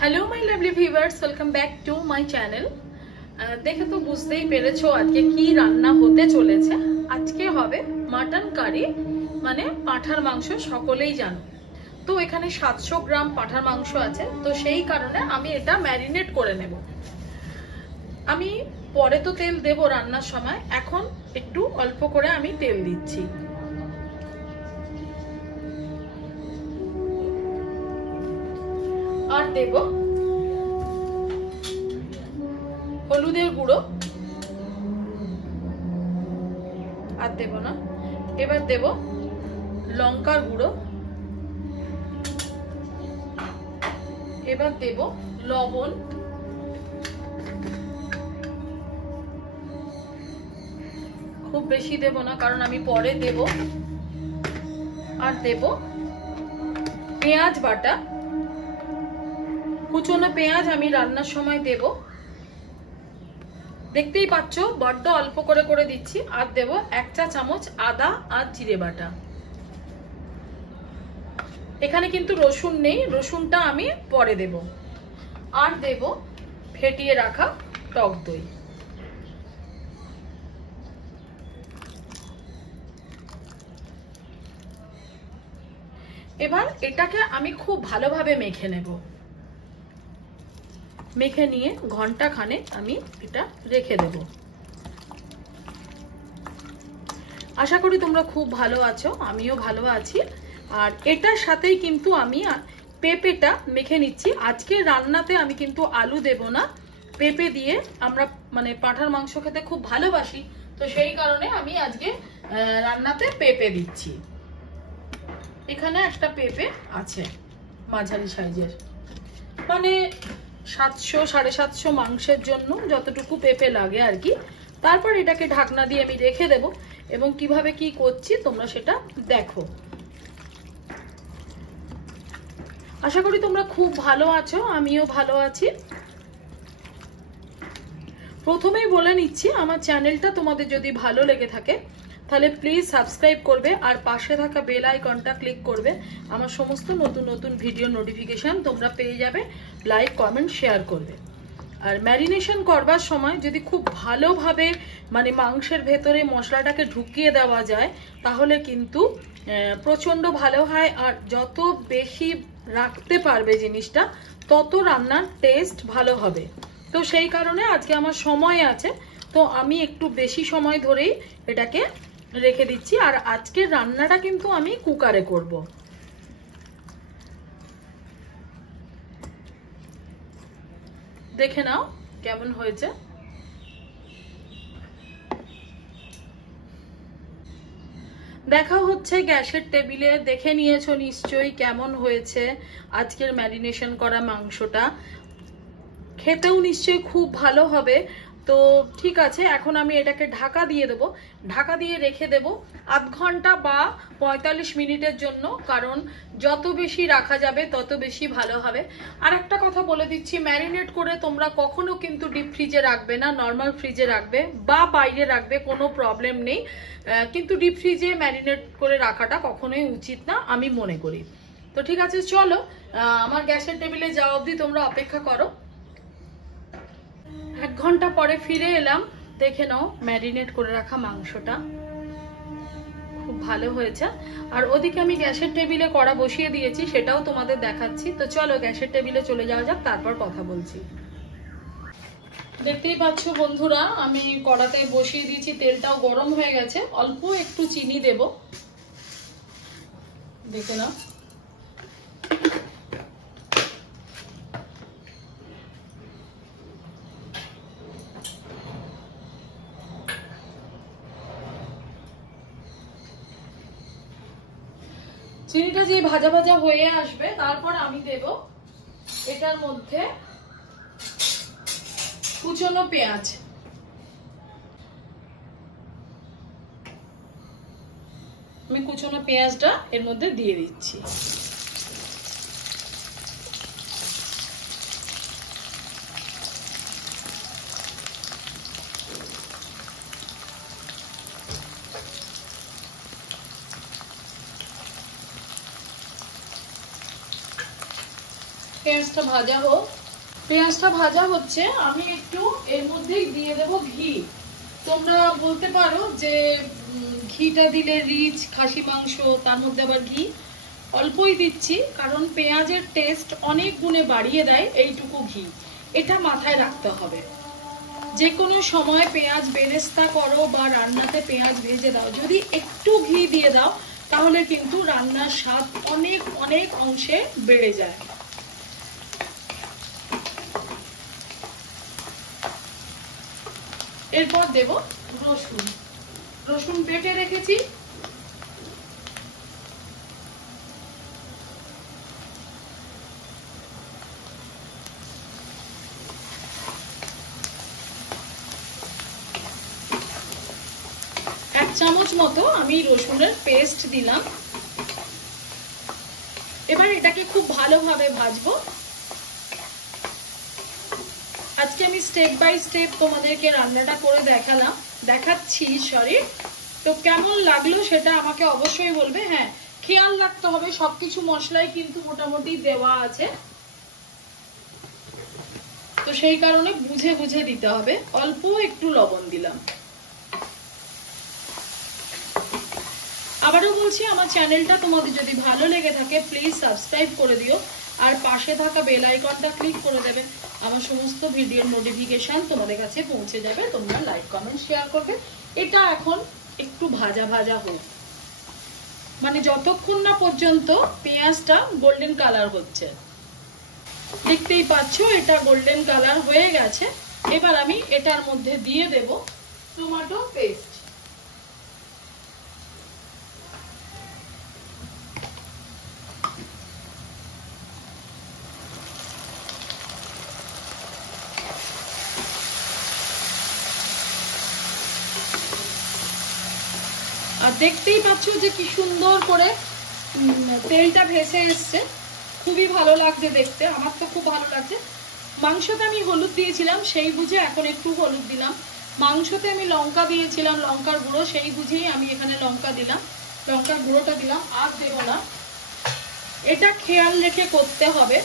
Hello my lovely viewers, welcome back to my channel. দেখে তো বুঝতেই পেরেছো আজকে কি রান্না হতে চলেছে। আজকে হবে মাটন কারি, মানে পাঁঠার মাংস। সকলেই জানো তো এখানে 700 গ্রাম পাঁঠার মাংস আছে, তো সেই কারণে আমি এটা ম্যারিনেট করে নেব। আমি পরে তো তেল দেব রান্নার সময়, এখন একটু অল্প করে আমি তেল দিচ্ছি। আর দেব হলুদের গুঁড়ো, আর দেব না। এবার দেব লঙ্কার গুঁড়ো, এবার দেব লবণ, খুব বেশি দেব না কারণ আমি পরে দেব। আর দেব পেঁয়াজ বাটা, কুচনো পেঁয়াজ আমি রান্নার সময় দেব, দেখতেই পাচ্ছ বড্ড অল্প করে করে দিচ্ছি। আর দেব 1 চা চামচ আদা আর জিরে বাটা। এখানে কিন্তু রসুন নেই, রসুনটা আমি পরে দেব। আর দেব ফেটিয়ে রাখা টক দই। এবার এটাকে আমি খুব ভালোভাবে মেখে নেব। মেখে নিয়ে ঘন্টা খানেক আমি এটা রেখে দেব। আশা করি তোমরা খুব ভালো আছো, আমিও ভালো আছি। আর এটার সাথেই কিন্তু আমি পেঁপেটা মেখে নিচ্ছি। আজকে রান্নাতে আমি কিন্তু আলু দেব না, পেঁপে দিয়ে আমরা মানে পাঁঠার মাংস খেতে খুব ভালোবাসি, তো সেই কারণে আমি আজকে রান্নাতে পেঁপে দিচ্ছি। এখানে একটা পেঁপে আছে মাঝারি সাইজের, মানে 700-750 মাংসের জন্য যতটুকু পেঁপে লাগে আর কি। তারপর এটাকে ঢাকনা দিয়ে আমি রেখে দেব এবং কিভাবে কি করছি তোমরা সেটা দেখো। আশা করি তোমরা খুব ভালো আছো, আমিও ভালো আছি। প্রথমেই বলে নিচ্ছি, আমার চ্যানেলটা তোমাদের যদি ভালো লেগে থাকে তাহলে প্লিজ সাবস্ক্রাইব করবে আর পাশে থাকা বেল আইকনটা ক্লিক করবে। আমার সমস্ত নতুন নতুন ভিডিও নোটিফিকেশন তোমরা পেয়ে যাবে। লাইক, কমেন্ট, শেয়ার করবে। আর ম্যারিনেশন করবার সময় যদি খুব ভালোভাবে মানে মাংসের ভেতরে মশলাটাকে ঢুকিয়ে দেওয়া যায় তাহলে কিন্তু প্রচণ্ড ভালো হয়। আর যত বেশি রাখতে পারবে জিনিসটা তত রান্নার টেস্ট ভালো হবে। তো সেই কারণে আজকে আমার সময় আছে, তো আমি একটু বেশি সময় ধরেই এটাকে রেখে দিচ্ছি। আর আজকের রান্নাটা কিন্তু আমি কুকারে করব। দেখে নাও কেমন হয়েছে। দেখা হচ্ছে গ্যাসের টেবিলে। দেখে নিয়েছো নিশ্চয়ই কেমন হয়েছে আজকের ম্যারিনেশন করা মাংসটা। খেতেও নিশ্চয়ই খুব ভালো হবে। তো ঠিক আছে, এখন আমি এটাকে ঢাকা দিয়ে দেবো। ঢাকা দিয়ে রেখে দেব আধ ঘন্টা বা 45 মিনিটের জন্য, কারণ যত বেশি রাখা যাবে তত বেশি ভালো হবে। আর একটা কথা বলে দিচ্ছি, ম্যারিনেট করে তোমরা কখনো কিন্তু ডিপ ফ্রিজে রাখবে না, নর্মাল ফ্রিজে রাখবে বা বাইরে রাখবে, কোনো প্রবলেম নেই। কিন্তু ডিপ ফ্রিজে ম্যারিনেট করে রাখাটা কখনোই উচিত না আমি মনে করি। তো ঠিক আছে, চলো আমার গ্যাসের টেবিলে যাওয়া অবধি তোমরা অপেক্ষা করো। 1 ঘন্টা পরে ফিরে এলাম। দেখে নাও ম্যারিনেট করে রাখা মাংসটা খুব ভালো হয়েছে। আর ওদিকে আমি গ্যাসের টেবিলে কড়া বসিয়ে দিয়েছি, সেটাও তোমাদের দেখাচ্ছি। তো চলো গ্যাসের টেবিলে চলে যাওয়া যাক, তারপর কথা বলছি। দেখতেই পাচ্ছ বন্ধুরা, আমি কড়াতে বসিয়ে দিয়েছি, তেলটাও গরম হয়ে গেছে। অল্প একটু চিনি দেব, দেখে নাও। চিনিটা যে ভাজা ভাজা হয়ে আসবে তারপর আমি দেব এটার মধ্যে কুচনো পেঁয়াজ। আমি কুচনো পেঁয়াজটা এর মধ্যে দিয়ে দিচ্ছি। পেঁয়াজটা ভাজা হোক। পেঁয়াজটা ভাজা হচ্ছে, আমি একটু এর মধ্যে দিয়ে দেব ঘি। তোমরা বলতে পারো যে ঘিটা দিলে রিচ, খাসি মাংস, তার মধ্যে আবার ঘি। অল্পই দিচ্ছি কারণ পেঁয়াজের টেস্ট অনেক গুণে বাড়িয়ে দেয় এইটুকু ঘি, এটা মাথায় রাখতে হবে। যে কোনো সময় পেঁয়াজ বেরেস্তা করো বা রান্নাতে পেঁয়াজ ভেজে দাও, যদি একটু ঘি দিয়ে দাও তাহলে কিন্তু রান্নার স্বাদ অনেক অনেক অংশে বেড়ে যায়। এরপর দেব রসুন। রসুন বেটে রেখেছি। এক চামচ মতো আমি রসুনের পেস্ট দিলাম। এবার এটাকে খুব ভালোভাবে ভাজবো। আজকে আমি স্টেপ বাই স্টেপ তোমাদেরকে রান্নাটা করে দেখাচ্ছি সরি। তো কেমন লাগলো সেটা আমাকে অবশ্যই বলবে। হ্যাঁ, খেয়াল রাখতে হবে সবকিছু মশলাই কিন্তু মোটামুটি দেওয়া আছে, তো সেই কারণে বুঝে বুঝে দিতে হবে। অল্প একটু লবণ দিলাম। আবারও বলছি, আমার চ্যানেলটা তোমাদের যদি ভালো লেগে থাকে প্লিজ সাবস্ক্রাইব করে দিও, আর পাশে থাকা বেল আইকনটা ক্লিক করে দেবে। আমার সমস্ত ভিডিওর নোটিফিকেশন তোমাদের কাছে পৌঁছে যাবে। তোমরা লাইক, কমেন্ট, শেয়ার করবে। এটা এখন একটু ভাজা ভাজা হোক, মানে যতক্ষণ না পর্যন্ত পেঁয়াজটা গোল্ডেন কালার হচ্ছে। দেখতেই পাচ্ছ এটা গোল্ডেন কালার হয়ে গেছে। এবার আমি এটার মধ্যে দিয়ে দেব টমেটো পেস্ট। আর দেখতেই পাচ্ছ যে কি সুন্দর করে তেলটা ভেসে এসছে, খুবই ভালো লাগছে দেখতে। আমার তো খুব ভালো লাগছে। মাংসতে আমি হলুদ দিয়েছিলাম, সেই বুঝে এখন একটু হলুদ দিলাম। মাংসতে আমি লঙ্কা দিয়েছিলাম, লঙ্কার গুঁড়ো, সেই বুঝেই আমি এখানে লঙ্কা দিলাম, লঙ্কার গুঁড়োটা দিলাম। আর দেব না, এটা খেয়াল রেখে করতে হবে।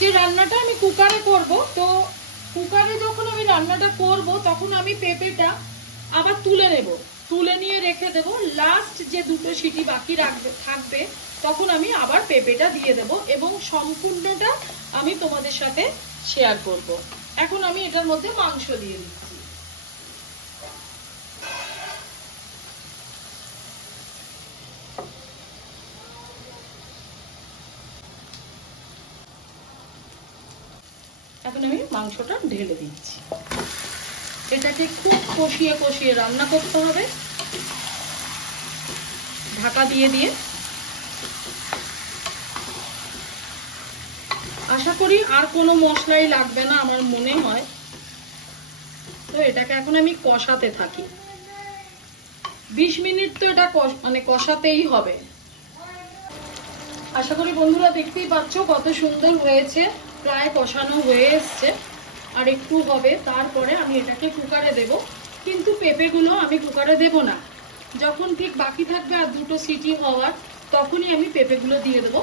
আজকে রান্নাটা আমি কুকারে করব, তো কুকারে যখন আমি রান্নাটা করব তখন আমি পেঁপেটা আবার তুলে নেব, তুলে নিয়ে রেখে দেব। লাস্ট যে দুটো সিটি বাকি থাকবে তখন আমি আবার পেঁপেটা দিয়ে দেব এবং সম্পূর্ণটা আমি তোমাদের সাথে শেয়ার করব। এখন আমি এটার মধ্যে মাংস দিয়ে দিচ্ছি। এখন আমি মাংসটা ঢেলে দিচ্ছি। এটাকে খুব কষিয়ে কষিয়ে রান্না করতে হবে, ঢাকা দিয়ে দিয়ে। আশা করি আর কোনো মশলাই লাগবে না আমার মনে হয়। তো এটাকে এখন আমি কষাতে থাকি। 20 মিনিট তো এটা মানে কষাতেই হবে। আশা করি বন্ধুরা দেখতেই পাচ্ছ কত সুন্দর হয়েছে, প্রায় কষানো হয়ে এসছে। আর একটু হবে, তারপরে আমি এটাকে কুকারে দেব। কিন্তু পেঁপেগুলো আমি কুকারে দেব না, যখন ঠিক বাকি থাকবে আর দুটো সিটি হওয়ার তখনই আমি পেঁপেগুলো দিয়ে দেবো।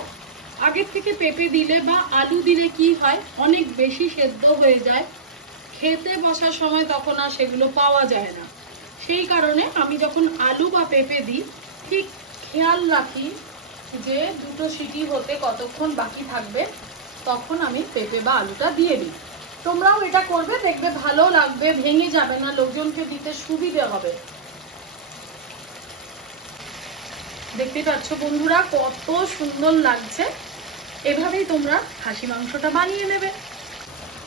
আগের থেকে পেঁপে দিলে বা আলু দিলে কি হয়, অনেক বেশি সেদ্ধ হয়ে যায়, খেতে বসার সময় তখন আর সেগুলো পাওয়া যায় না। সেই কারণে আমি যখন আলু বা পেঁপে দিই ঠিক খেয়াল রাখি যে দুটো সিটি হতে কতক্ষণ বাকি থাকবে, তখন আমি পেঁপে বা আলুটা দিয়ে দিই। তোমরাও এটা করবে, দেখবে ভালো লাগবে, ভেঙে যাবে না, লোকজনকে দিতে সুবিধে হবে। দেখতে পাচ্ছ বন্ধুরা কত সুন্দর লাগছে। এভাবেই তোমরা খাসি মাংসটা বানিয়ে নেবে।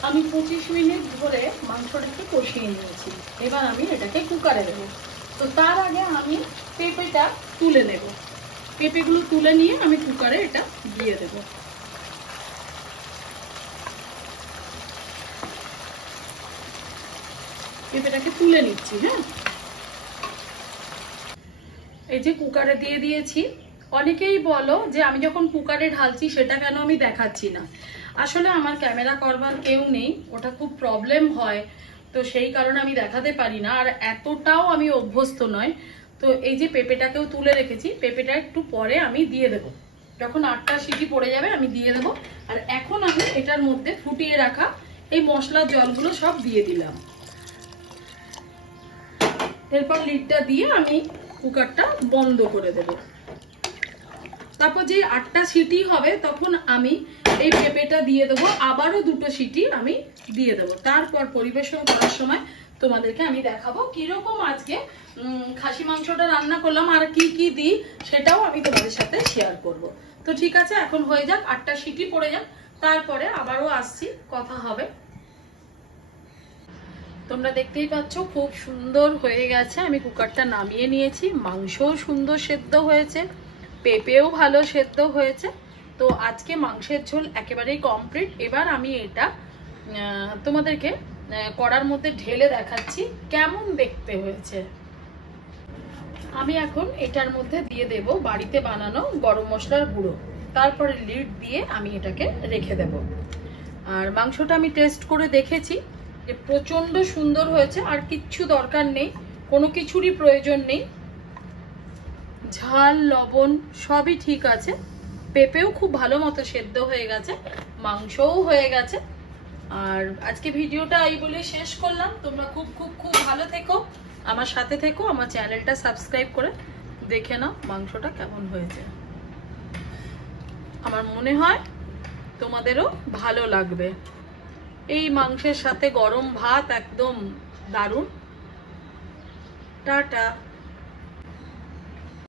আমি 25 মিনিট ধরে মাংসটাকে কষিয়ে নিয়েছি। এবার আমি এটাকে কুকারে দেবো। তো তার আগে আমি পেঁপেটা তুলে নেব। পেঁপেগুলো তুলে নিয়ে আমি কুকারে এটা দিয়ে দেব। পেঁপেটাকে তুলে নিচ্ছি। হ্যাঁ, এই যে কুকারে দিয়ে দিয়েছি। অনেকেই বলো যে আমি যখন কুকারে ঢালছি সেটা কেন আমি দেখাচ্ছি না। আসলে আমার ক্যামেরা করবার কেউ নেই, ওটা খুব প্রবলেম হয়। তো সেই কারণে আমি দেখাতে পারি না, আর এতটাও আমি অভ্যস্ত নয়। তো এই যে পেঁপেটাকেও তুলে রেখেছি, পেঁপেটা একটু পরে আমি দিয়ে দেবো, যখন 8টা সিটি পড়ে যাবে আমি দিয়ে দেবো। আর এখন আমি এটার মধ্যে ফুটিয়ে রাখা এই মশলার জলগুলো সব দিয়ে দিলাম। এরপর লিডটা দিয়ে আমি কুকারটা বন্ধ করে দেব। তারপর যে 8টা সিটি হবে তখন আমি এই পেঁপেটা দিয়ে দেবো, আবারও 2টো সিটি আমি দিয়ে দেবো। তারপর পরিবেশন করার সময় তোমাদেরকে আমি দেখাবো কিরকম আজকে খাসি মাংসটা রান্না করলাম, আর কি কি দিই সেটাও আমি তোমাদের সাথে শেয়ার করব। তো ঠিক আছে, এখন হয়ে যাক, 8টা সিটি পড়ে যাক, তারপরে আবারও আসছি, কথা হবে। তোমরা দেখতেই পাচ্ছ খুব সুন্দর হয়ে গেছে। আমি কুকারটা নামিয়ে নিয়েছি, মাংসও সুন্দর সেদ্ধ হয়েছে, পেঁপেও ভালো সেদ্ধ হয়েছে। তো আজকে মাংসের ঝোল একেবারেই কমপ্লিট। এবার আমি এটা তোমাদেরকে কড়ার মধ্যে ঢেলে দেখাচ্ছি কেমন দেখতে হয়েছে। আমি এখন এটার মধ্যে দিয়ে দেব বাড়িতে বানানো গরম মশলার গুঁড়ো, তারপরে লিড দিয়ে আমি এটাকে রেখে দেব। আর মাংসটা আমি টেস্ট করে দেখেছি যে প্রচন্ড সুন্দর হয়েছে, আর কিচ্ছু দরকার নেই, কোনো কিছুরই প্রয়োজন নেই। ঝাল লবণ সবই ঠিক আছে, পেঁপেও খুব ভালো মতো সেদ্ধ হয়ে গেছে, মাংসও হয়ে গেছে। আর আজকে ভিডিওটা এই বলে শেষ করলাম। তোমরা খুব খুব খুব ভালো থেকো, আমার সাথে থেকো, আমার চ্যানেলটা সাবস্ক্রাইব করে দেখে নাও মাংসটা কেমন হয়েছে। আমার মনে হয় তোমাদেরও ভালো লাগবে। এই মাংসের সাথে গরম ভাত একদম দারুণ। টাটা।